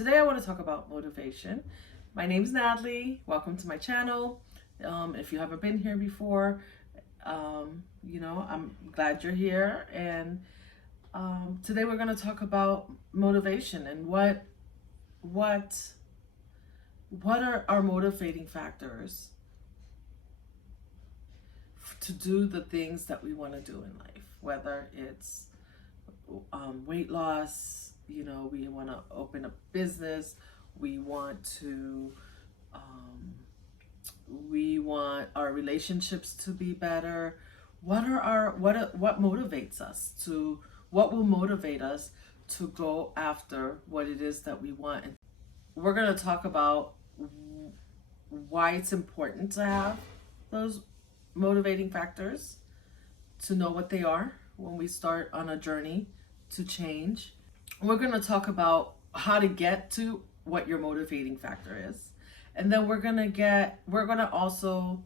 Today I want to talk about motivation. My name's Natalie. Welcome to my channel. If you haven't been here before, I'm glad you're here. And today we're going to talk about motivation and what are our motivating factors to do the things that we want to do in life, whether it's weight loss, we want to open a business, we want to, we want our relationships to be better. What motivates us to, what will motivate us to go after what it is that we want? And we're going to talk about why it's important to have those motivating factors, to know what they are when we start on a journey to change. We're going to talk about how to get to what your motivating factor is. And then we're going to also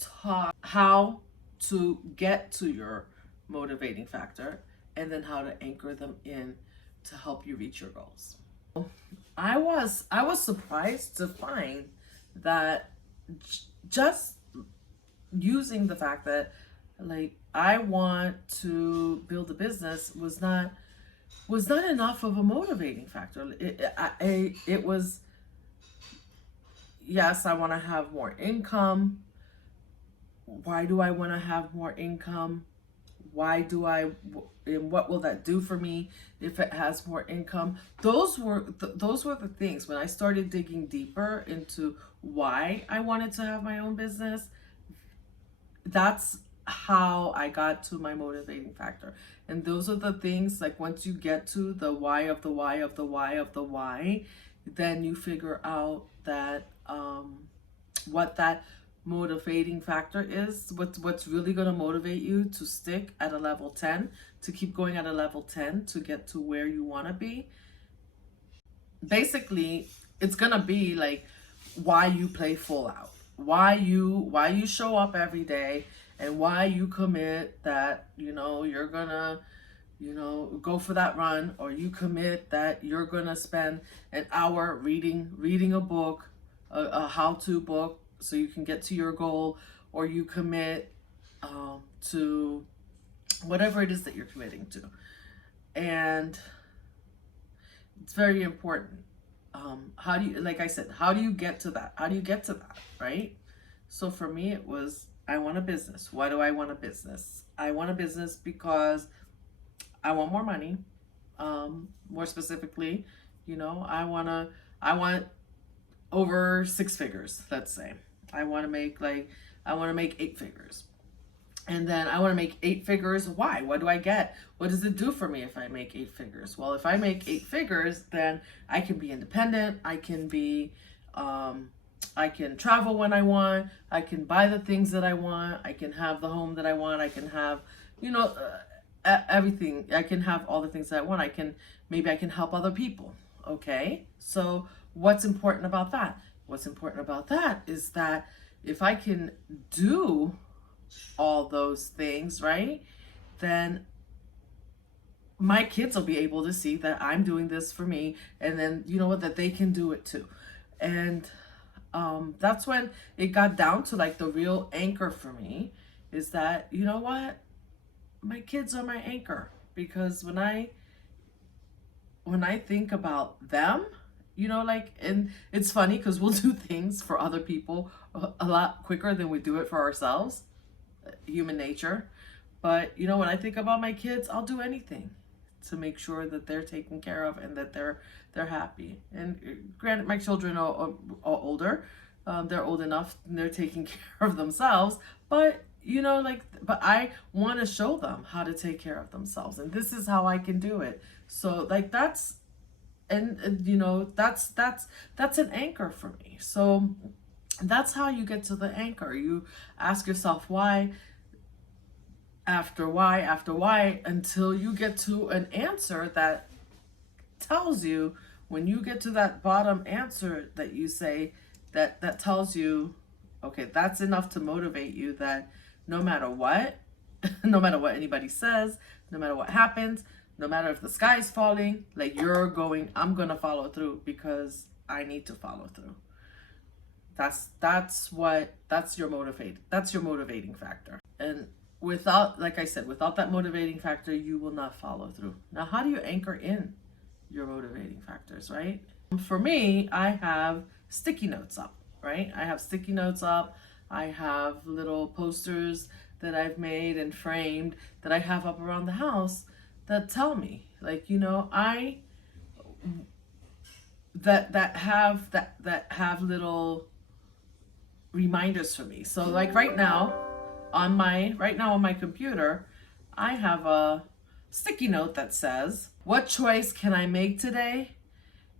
talk how to get to your motivating factor, and then how to anchor them in to help you reach your goals. I was surprised to find that just using the fact that I want to build a business was not enough of a motivating factor. It was, yes, I want to have more income. Why do I want to have more income? And what will that do for me if it has more income? Those were the things. When I started digging deeper into why I wanted to have my own business, that's how I got to my motivating factor. And those are the things, like once you get to the why of the why of the why of the why, then you figure out that what that motivating factor is, what's really going to motivate you to stick at a level 10, to keep going at a level 10 to get to where you want to be. Basically, it's going to be like why you play full out, why you show up every day, and why you commit that you're gonna go for that run, or you commit that you're gonna spend an hour reading a book, a how-to book, so you can get to your goal, or you commit to whatever it is that you're committing to. And it's very important. How do you, like I said, how do you get to that? How do you get to that, right? So for me, it was, I want a business. Why do I want a business? I want a business because I want more money. More specifically, I want over 6 figures, let's say. I want to make 8 figures. And then I want to make 8 figures. Why? What do I get? What does it do for me if I make 8 figures? Well, if I make 8 figures, then I can be independent. I can be, I can travel when I want. I can buy the things that I want. I can have the home that I want. I can have, everything. I can have all the things that I want. Maybe I can help other people. Okay. So what's important about that? What's important about that is that if I can do all those things, right, then my kids will be able to see that I'm doing this for me, and then that they can do it too. And that's when it got down to like the real anchor for me, is that my kids are my anchor. Because when I think about them, and it's funny because we'll do things for other people a lot quicker than we do it for ourselves, human nature. But when I think about my kids, I'll do anything to make sure that they're taken care of and that they're happy. And granted, my children are older, they're old enough and they're taking care of themselves, but but I want to show them how to take care of themselves, and this is how I can do it. So that's that's an anchor for me. So that's how you get to the anchor. You ask yourself why after why after why, until you get to an answer that tells you, when you get to that bottom answer that you say, that tells you, okay, that's enough to motivate you, that no matter what, no matter what anybody says, no matter what happens, no matter if the sky's falling, like I'm gonna follow through because I need to follow through. That's your motivating factor. And without, like I said, without that motivating factor, you will not follow through. Now, how do you anchor in your motivating factors, right? For me, I have sticky notes up, right? I have sticky notes up. I have little posters that I've made and framed that I have up around the house that tell me, like, I that have little reminders for me. So like right now on my computer, I have a sticky note that says, what choice can I make today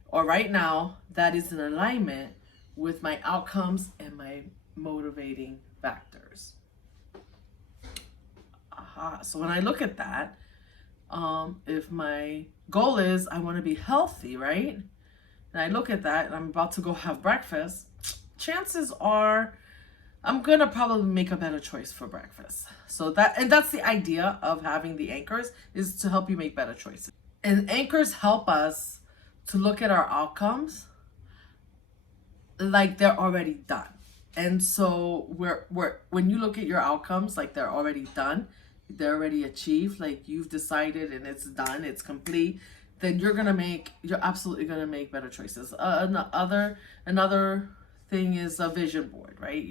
or right now that is in alignment with my outcomes and my motivating factors? Aha. So when I look at that, if my goal is I want to be healthy, right? And I look at that and I'm about to go have breakfast, chances are I'm gonna probably make a better choice for breakfast. So that's the idea of having the anchors, is to help you make better choices. And anchors help us to look at our outcomes like they're already done. And so when you look at your outcomes like they're already done, they're already achieved, like you've decided and it's done, it's complete, then you're absolutely gonna make better choices. Another thing is a vision board, right?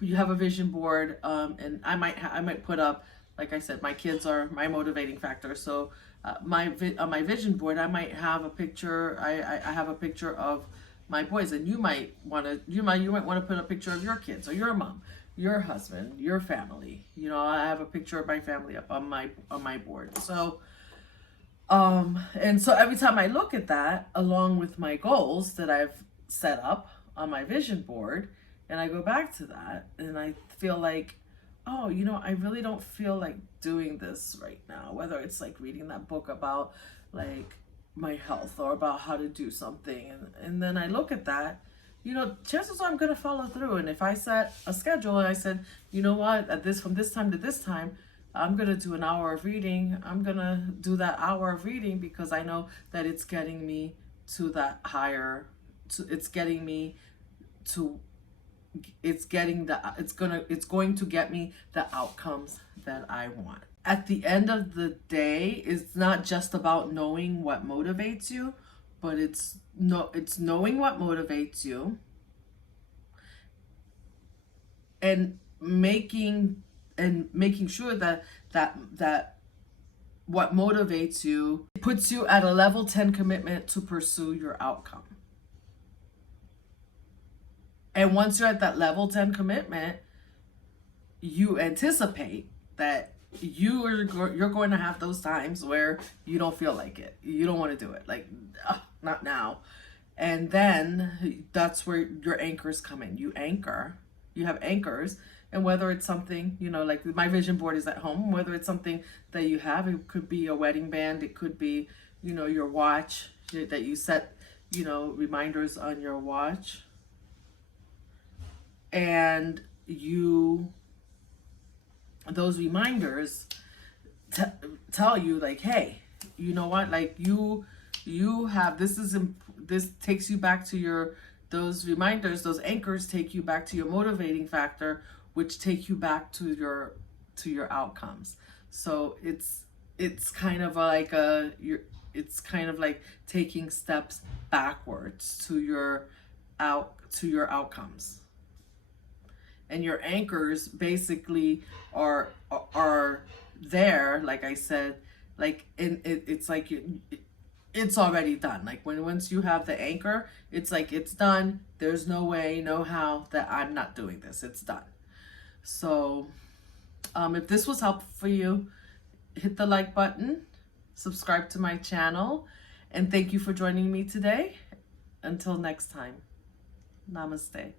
You have a vision board, and I might put up, like I said, my kids are my motivating factor. So on my vision board, I might have a picture. I have a picture of my boys, and you might want to put a picture of your kids or your mom, your husband, your family. I have a picture of my family up on my board. So and so every time I look at that, along with my goals that I've set up on my vision board, and I go back to that, and I feel like, oh, I really don't feel like doing this right now, whether it's like reading that book about like my health or about how to do something. And then I look at that, chances are I'm going to follow through. And if I set a schedule and I said, what, from this time to this time, I'm going to do an hour of reading. I'm going to do that hour of reading because I know that it's getting me to that higher, it's going to get me the outcomes that I want. At the end of the day, it's not just about knowing what motivates you, but it's knowing what motivates you and making sure that what motivates you puts you at a level 10 commitment to pursue your outcome. And once you're at that level 10 commitment, you anticipate that you're going to have those times where you don't feel like it. You don't want to do it. Like, not now. And then that's where your anchors come in. You have anchors. And whether it's something, like my vision board is at home, whether it's something that you have, it could be a wedding band. It could be, your watch that you set, reminders on your watch. And those reminders tell you like, hey, you know what, like you have, this takes you back to those reminders, those anchors take you back to your motivating factor, which take you back to your outcomes. So it's kind of like it's kind of like taking steps backwards to your outcomes. And your anchors basically are there, like I said, like it's like it's already done. Like once you have the anchor, it's like it's done. There's no way, no how that I'm not doing this. It's done. So if this was helpful for you, hit the like button, subscribe to my channel, and thank you for joining me today. Until next time, namaste.